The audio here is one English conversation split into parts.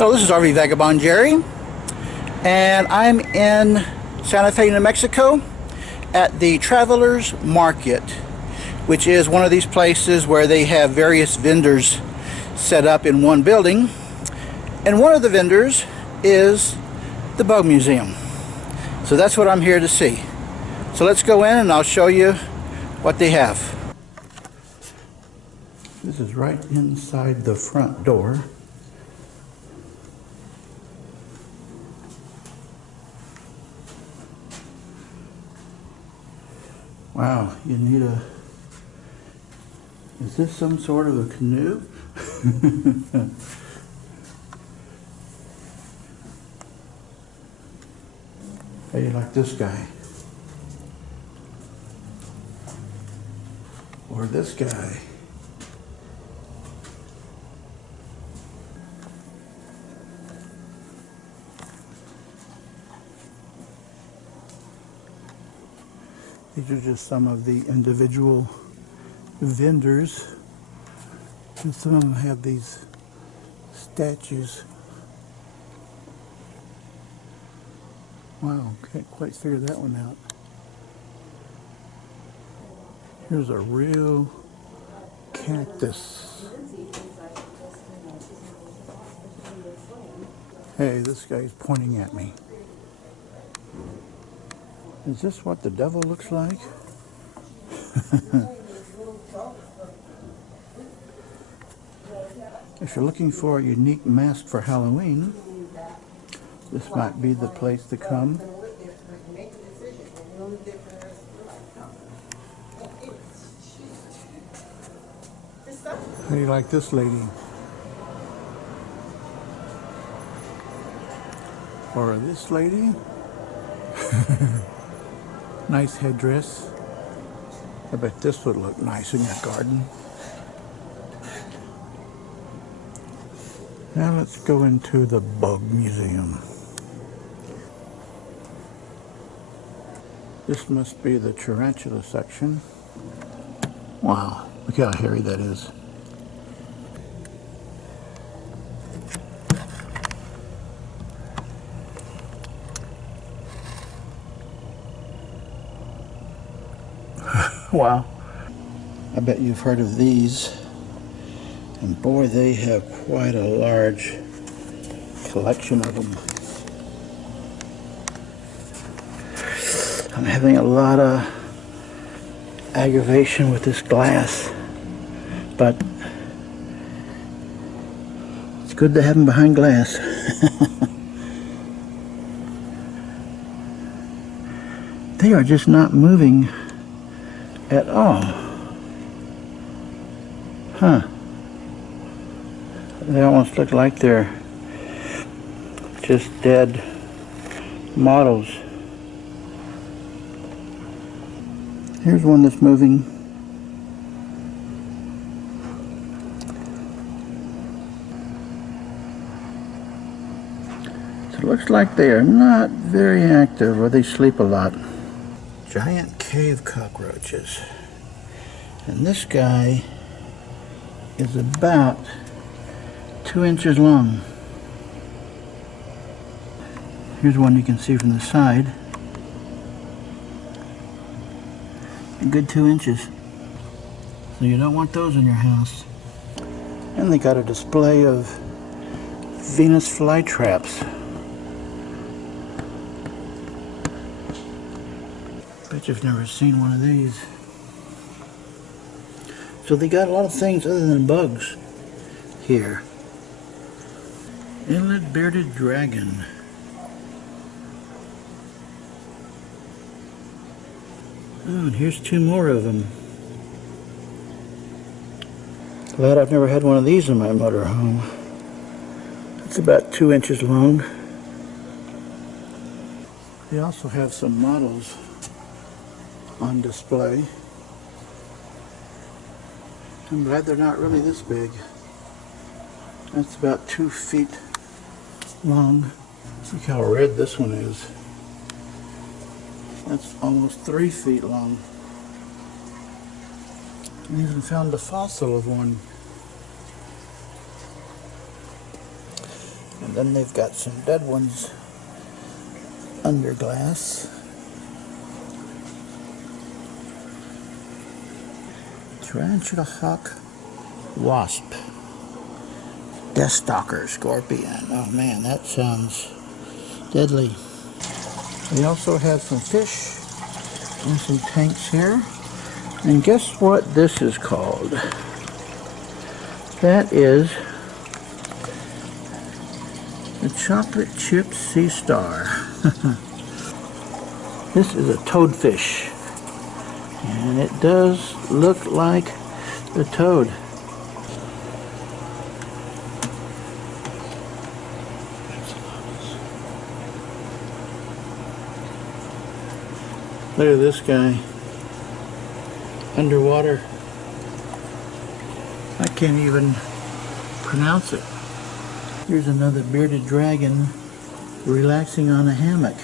Hello, this is RV Vagabond Jerry, and I'm in Santa Fe, New Mexico at the Travelers Market, which is one of these places where they have various vendors set up in one building. And one of the vendors is the Bug Museum. So that's what I'm here to see. So let's go in and I'll show you what they have. This is right inside the front door. Wow, you need a... Is this some sort of a canoe? How do you like this guy? Or this guy? These are just some of the individual vendors. And some of them have these statues. Wow, can't quite figure that one out. Here's a real cactus. Hey, this guy's pointing at me. Is this what the devil looks like? If you're looking for a unique mask for Halloween, this might be the place to come. How do you like this lady? Or this lady? Nice headdress. I bet this would look nice in your garden. Now let's go into the Bug Museum. This must be the tarantula section. Wow, look how hairy that is. Wow. I bet you've heard of these. And boy, they have quite a large collection of them. I'm having a lot of aggravation with this glass, but it's good to have them behind glass. They are just not moving at all. Huh. They almost look like they're just dead models. Here's one that's moving. So it looks like they are not very active, or they sleep a lot. Giant cave cockroaches. And this guy is about 2 inches long. Here's one you can see from the side. A good 2 inches. So you don't want those in your house. And they got a display of Venus flytraps. Bet you've never seen one of these. So they got a lot of things other than bugs here. Inlet bearded dragon. Oh, and here's 2 more of them. Glad I've never had one of these in my motorhome. It's about 2 inches long. They also have some models on display. I'm glad they're not really this big. That's about 2 feet long. Look how red this one is. That's almost 3 feet long. I even found a fossil of one. And then they've got some dead ones under glass. Tarantula hawk wasp. Death stalker scorpion. Oh man, that sounds deadly. We also have some fish in some tanks here. And guess what this is called? That is the chocolate chip sea star. This is a toadfish. And it does look like a toad. Look at this guy. Underwater. I can't even pronounce it. Here's another bearded dragon relaxing on a hammock.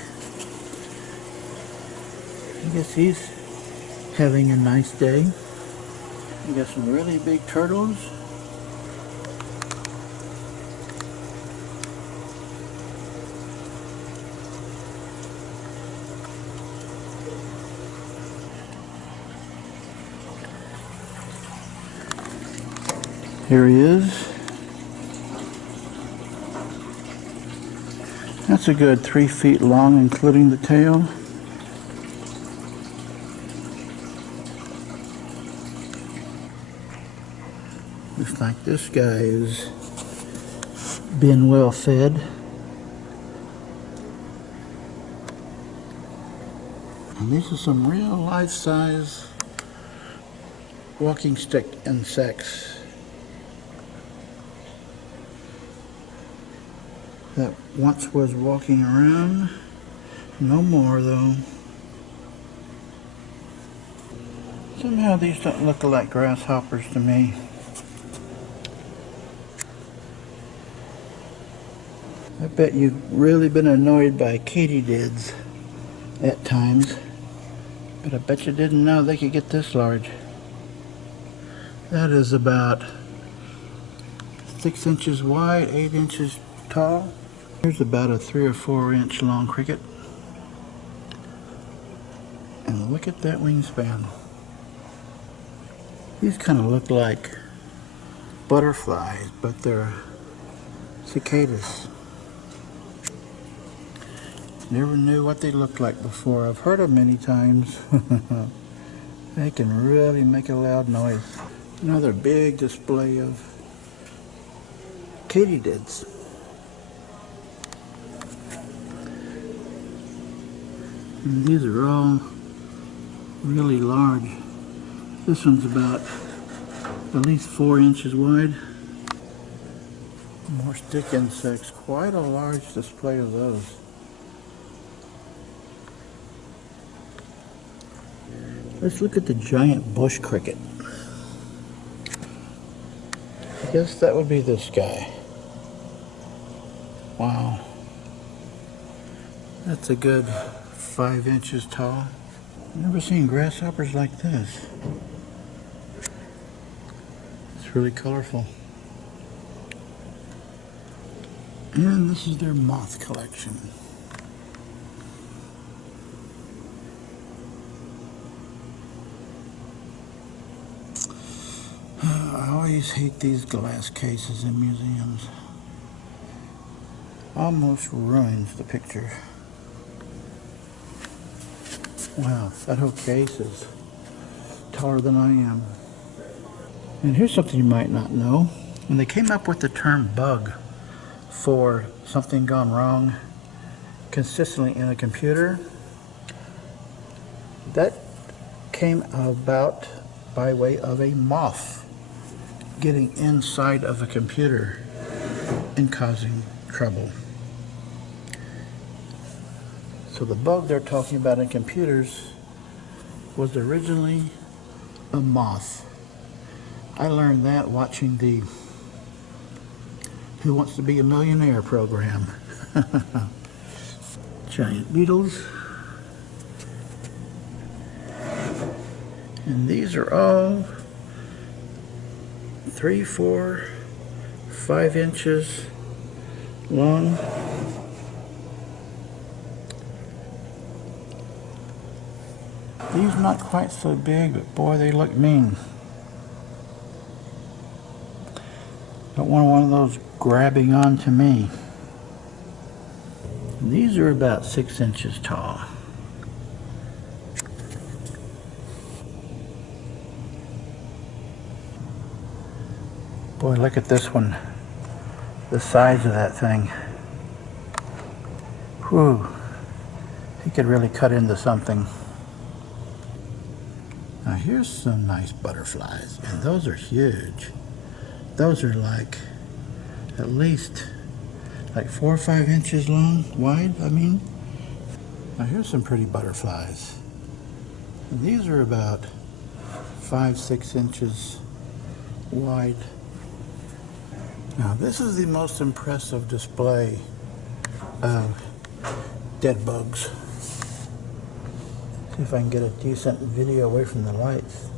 I guess he's having a nice day. We got some really big turtles. Here he is. That's a good 3 feet long, including the tail. Looks like this guy has been well fed. And these are some real life-size walking stick insects that once was walking around. No more though. Somehow these don't look like grasshoppers to me. I bet you've really been annoyed by katydids at times, but I bet you didn't know they could get this large. That is about 6 inches wide, 8 inches tall. Here's about a 3 or 4 inch long cricket. And look at that wingspan. These kind of look like butterflies, but they're cicadas. Never knew what they looked like before. I've heard them many times. They can really make a loud noise. Another big display of katydids. And these are all really large. This one's about at least 4 inches wide. More stick insects. Quite a large display of those. Let's look at the giant bush cricket. I guess that would be this guy. Wow. That's a good 5 inches tall. Never seen grasshoppers like this. It's really colorful. And this is their moth collection. I always hate these glass cases in museums. Almost ruins the picture. Wow, that whole case is taller than I am. And here's something you might not know. When they came up with the term bug for something gone wrong consistently in a computer, that came about by way of a moth getting inside of a computer and causing trouble. So the bug they're talking about in computers was originally a moth. I learned that watching the Who Wants to Be a Millionaire program. Giant beetles. And these are all 3, 4, 5 inches long. These not quite so big, but boy, they look mean. Don't want one of those grabbing onto me. These are about 6 inches tall. Boy, look at this one. The size of that thing. Whew. He could really cut into something. Now here's some nice butterflies, and those are huge. Those are like at least like 4 or 5 inches long, wide, I mean. Now here's some pretty butterflies. And these are about 5-6 inches wide. Now this is the most impressive display of dead bugs. See if I can get a decent video away from the lights.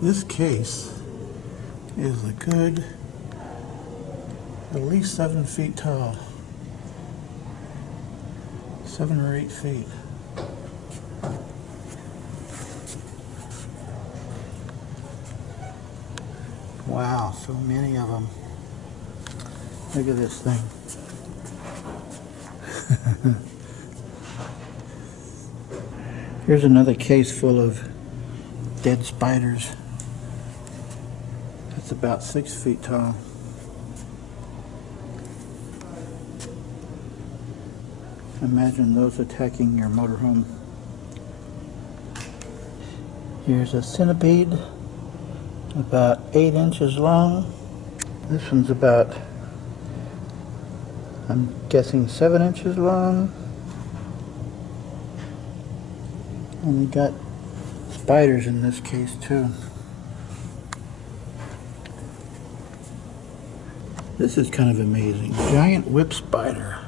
This case is a good at least 7 feet tall. 7 or 8 feet. Wow, so many of them. Look at this thing. Here's another case full of dead spiders. It's about 6 feet tall. Imagine those attacking your motorhome. Here's a centipede, about 8 inches long. This one's about, I'm guessing, 7 inches long. And we got spiders in this case too. This is kind of amazing. Giant whip spider.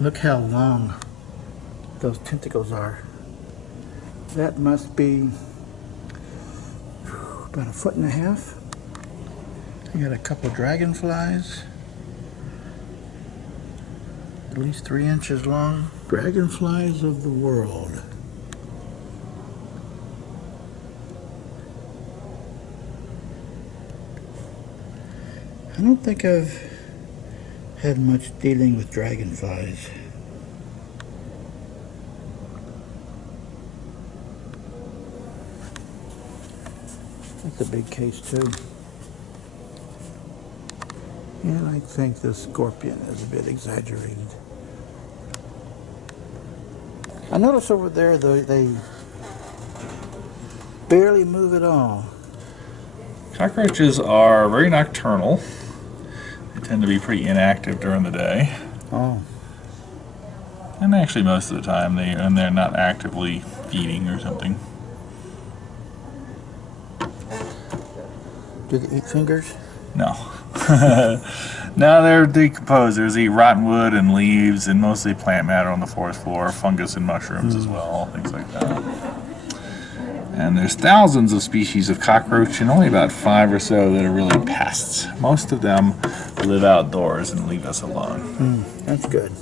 Look how long those tentacles are. That must be about 1.5 feet. I got a couple dragonflies. At least 3 inches long. Dragonflies of the world. I don't think I've had much dealing with dragonflies. That's a big case too. And I think the scorpion is a bit exaggerated. I notice over there though they barely move at all. Cockroaches are very nocturnal. They tend to be pretty inactive during the day. Oh. And actually most of the time they're not actively feeding or something. Do they eat fingers? No. No, they're decomposers. They eat rotten wood and leaves and mostly plant matter on the forest floor, fungus and mushrooms as well, things like that. And there's thousands of species of cockroach and only about 5 or so that are really pests. Most of them live outdoors and leave us alone. That's good.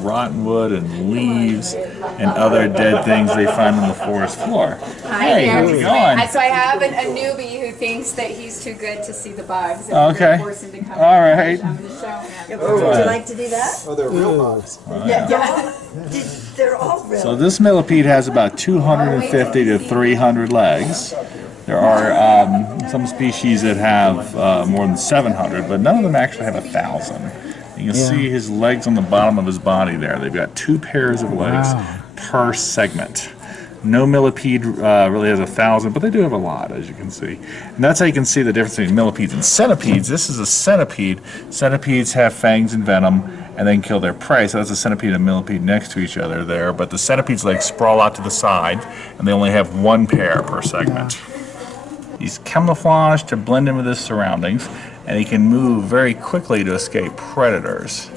Rotten wood and leaves and other dead things they find on the forest floor. Hi, Hey, how's it going? So I have a newbie who thinks that he's too good to see the bugs. And Okay. we're gonna force him to come All right. I'm going to show him. Would you like to do that? Oh, they're real bugs. Yeah. They're all real. So this millipede has about 250 to 300 legs. There are some species that have more than 700, but none of them actually have 1,000. You can see his legs on the bottom of his body there. They've got 2 pairs of legs per segment. No millipede really has 1,000, but they do have a lot, as you can see. And that's how you can see the difference between millipedes and centipedes. This is a centipede. Centipedes have fangs and venom, and they can kill their prey. So that's a centipede and a millipede next to each other there. But the centipede's legs sprawl out to the side, and they only have 1 pair per segment. He's camouflaged to blend in with his surroundings, and he can move very quickly to escape predators.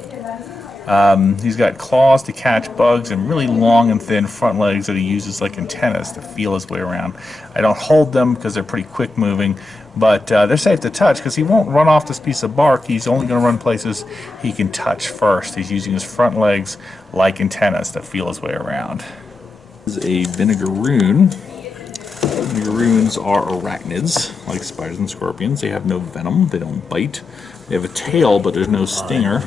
He's got claws to catch bugs and really long and thin front legs that he uses like antennas to feel his way around. I don't hold them because they're pretty quick moving, but they're safe to touch because he won't run off this piece of bark. He's only going to run places he can touch first. He's using his front legs like antennas to feel his way around. This is a vinegaroon. Vinegaroons are arachnids, like spiders and scorpions. They have no venom, they don't bite. They have a tail, but there's no stinger.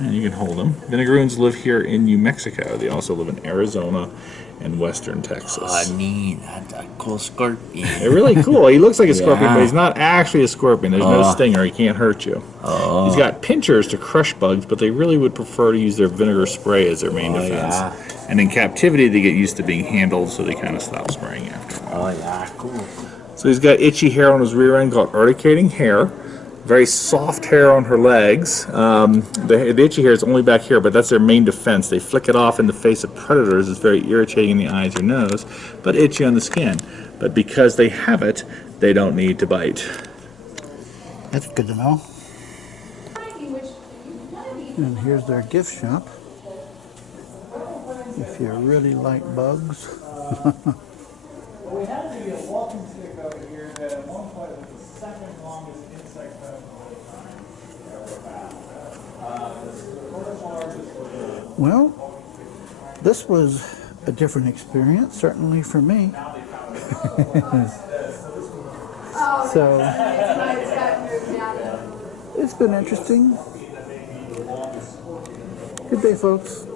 And you can hold them. Vinegaroons live here in New Mexico. They also live in Arizona and western Texas. Neat. That's a cool scorpion. They're really cool. He looks like a scorpion, Yeah. but he's not actually a scorpion. There's no stinger. He can't hurt you. He's got pinchers to crush bugs, but they really would prefer to use their vinegar spray as their main defense. Yeah. And in captivity, they get used to being handled, so they kind of stop spraying after a while. Oh, yeah, cool. So he's got itchy hair on his rear end called urticating hair. Very soft hair on her legs. The itchy hair is only back here, but that's their main defense. They flick it off in the face of predators. It's very irritating in the eyes or nose, but itchy on the skin. But because they have it, they don't need to bite. That's good to know. And here's their gift shop. If you really like bugs. We had the walking stick over here that at one point was the second longest insect venom. Well, this was a different experience, certainly for me. So, it's been interesting. Good day, folks.